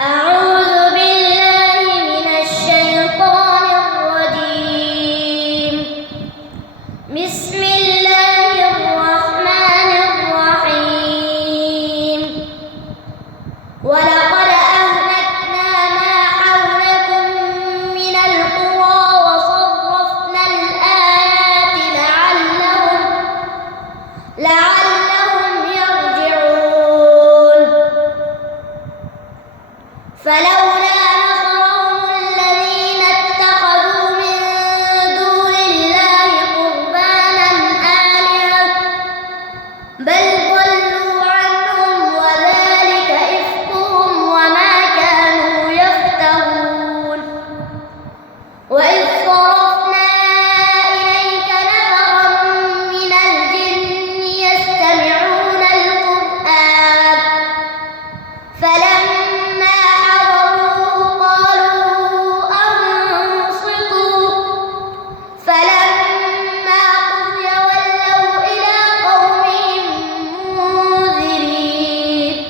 أعوذ بالله من الشيطان الرجيم. بسم الله الرحمن الرحيم. ولقد أهلكنا ما حولكم من القرى وصرفنا الآيات لعلهم يرجعون. فلولا